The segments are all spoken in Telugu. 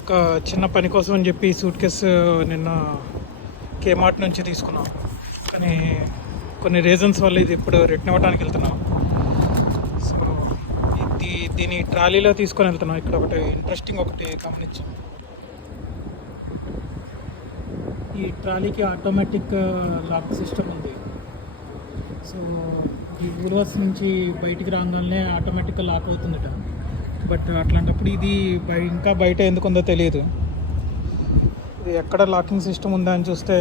ఒక చిన్న పని కోసం అని చెప్పి సూట్ కేసు నిన్న కేమార్ట్ నుంచి తీసుకున్నాం. కానీ కొన్ని రీజన్స్ వల్ల ఇది ఇప్పుడు రిటర్న్ అవ్వడానికి వెళ్తున్నాం. సో దీని ట్రాలీలో తీసుకొని వెళ్తున్నాం. ఇక్కడ ఒకటి ఇంట్రెస్టింగ్ ఒకటి గమనించాం. ఈ ట్రాలీకి ఆటోమేటిక్ లాక్ సిస్టమ్ ఉంది. సో ఈ ఊర్వస్ నుంచి బయటికి రాగానే ఆటోమేటిక్గా లాక్ అవుతుందట. బట్ అట్లాంటప్పుడు ఇది ఇంకా బయట ఎందుకు ఉందో తెలియదు. ఇది ఎక్కడ లాకింగ్ సిస్టమ్ ఉందా అని చూస్తే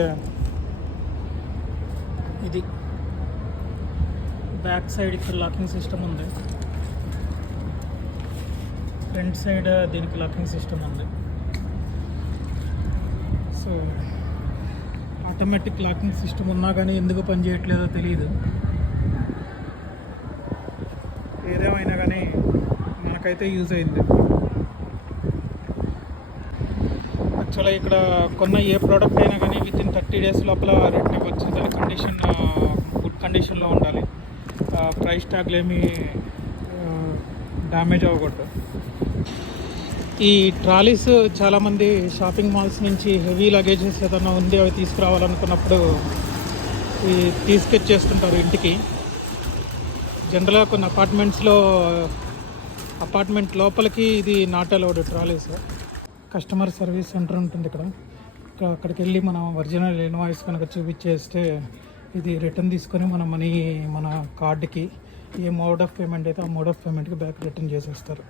ఇది బ్యాక్ సైడ్ ఇక్కడ లాకింగ్ సిస్టమ్ ఉంది, ఫ్రంట్ సైడ్ దీనికి లాకింగ్ సిస్టమ్ ఉంది. సో ఆటోమేటిక్ లాకింగ్ సిస్టమ్ ఉన్నా కానీ ఎందుకు పని చేయట్లేదో తెలియదు. ఏదేమైనా కానీ నాకైతే యూజ్ అయింది. యాక్చువల్గా ఇక్కడ కొన్న ఏ ప్రోడక్ట్ అయినా కానీ వితిన్ 30 days లోపల రిటర్న్ ఇవ్వచ్చు. దాని కండిషన్ గుడ్ కండిషన్లో ఉండాలి. ప్రైస్ ట్యాగ్లు ఏమీ డ్యామేజ్ అవ్వకూడదు. ఈ ట్రాలీస్ చాలామంది షాపింగ్ మాల్స్ నుంచి హెవీ లగేజెస్ ఏదైనా ఉంది అవి తీసుకురావాలనుకున్నప్పుడు తీసుకొచ్చేస్తుంటారు ఇంటికి. జనరల్గా కొన్ని అపార్ట్మెంట్ లోపలికి ఇది not allowed trolleys. Customer service centre ఉంటుంది ఇక్కడ. అక్కడికి వెళ్ళి మనం ఒరిజినల్ ఇన్వాయిస్ కనుక చూపించేస్తే ఇది రిటర్న్ తీసుకొని మన కార్డుకి ఏ మోడ్ ఆఫ్ పేమెంట్ అయితే ఆ మోడ్ ఆఫ్ పేమెంట్కి బ్యాక్ రిటర్న్ చేసేస్తారు.